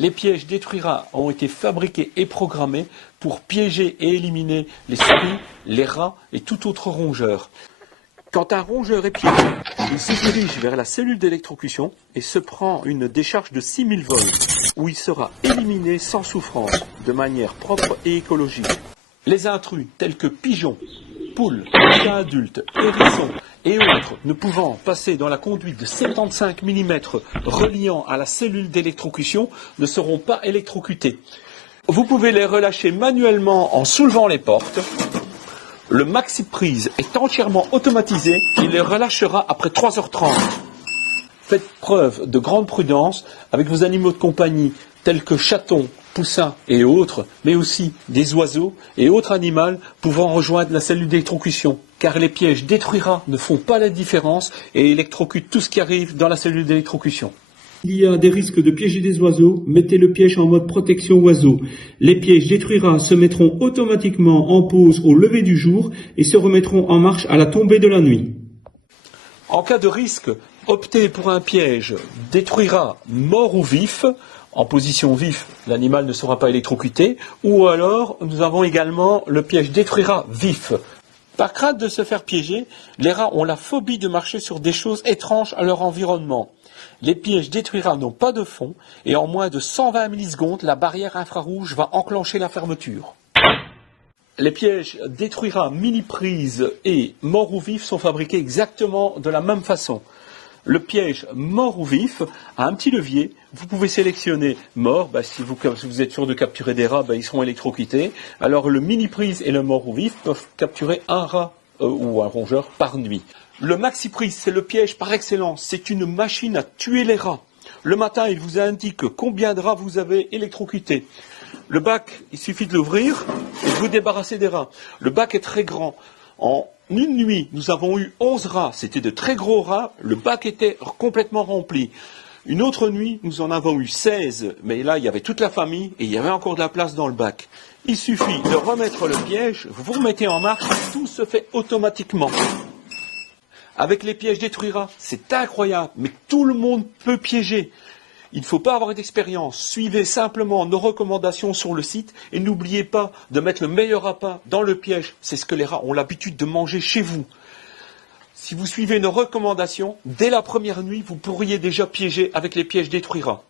Les pièges détruits rats ont été fabriqués et programmés pour piéger et éliminer les souris, les rats et tout autre rongeur. Quand un rongeur est piégé, il se dirige vers la cellule d'électrocution et se prend une décharge de 6000 volts, où il sera éliminé sans souffrance, de manière propre et écologique. Les intrus, tels que pigeons, poules, chiens adultes, hérissons et autres, ne pouvant passer dans la conduite de 75 mm reliant à la cellule d'électrocution, ne seront pas électrocutés. Vous pouvez les relâcher manuellement en soulevant les portes. Le maxi-prise est entièrement automatisé, il les relâchera après 3h30. Faites preuve de grande prudence avec vos animaux de compagnie tels que chatons, poussins et autres, mais aussi des oiseaux et autres animaux pouvant rejoindre la cellule d'électrocution, car les pièges détruits rats ne font pas la différence et électrocutent tout ce qui arrive dans la cellule d'électrocution. Il y a des risques de piéger des oiseaux, mettez le piège en mode protection oiseau. Les pièges détruits rats se mettront automatiquement en pause au lever du jour et se remettront en marche à la tombée de la nuit. En cas de risque, optez pour un piège détruit rat mort ou vif. En position vif, l'animal ne sera pas électrocuté. Ou alors, nous avons également le piège détruit rat vif. Par crainte de se faire piéger, les rats ont la phobie de marcher sur des choses étranges à leur environnement. Les pièges détruits rats n'ont pas de fond et en moins de 120 millisecondes, la barrière infrarouge va enclencher la fermeture. Les pièges détruits rats mini-prise et mort ou vif sont fabriqués exactement de la même façon. Le piège mort ou vif a un petit levier. Vous pouvez sélectionner mort. Si vous êtes sûr de capturer des rats, ils seront électrocutés. Alors le mini-prise et le mort ou vif peuvent capturer un rat ou un rongeur par nuit. Le maxi-prise, c'est le piège par excellence. C'est une machine à tuer les rats. Le matin, il vous indique combien de rats vous avez électrocutés. Le bac, il suffit de l'ouvrir et de vous débarrasser des rats. Le bac est très grand. En une nuit, nous avons eu 11 rats. C'était de très gros rats. Le bac était complètement rempli. Une autre nuit, nous en avons eu 16. Mais là, il y avait toute la famille et il y avait encore de la place dans le bac. Il suffit de remettre le piège, vous vous remettez en marche, tout se fait automatiquement. Avec les pièges détruits rats, c'est incroyable, mais tout le monde peut piéger. Il ne faut pas avoir d'expérience. Suivez simplement nos recommandations sur le site et n'oubliez pas de mettre le meilleur appât dans le piège. C'est ce que les rats ont l'habitude de manger chez vous. Si vous suivez nos recommandations, dès la première nuit, vous pourriez déjà piéger avec les pièges détruits rats.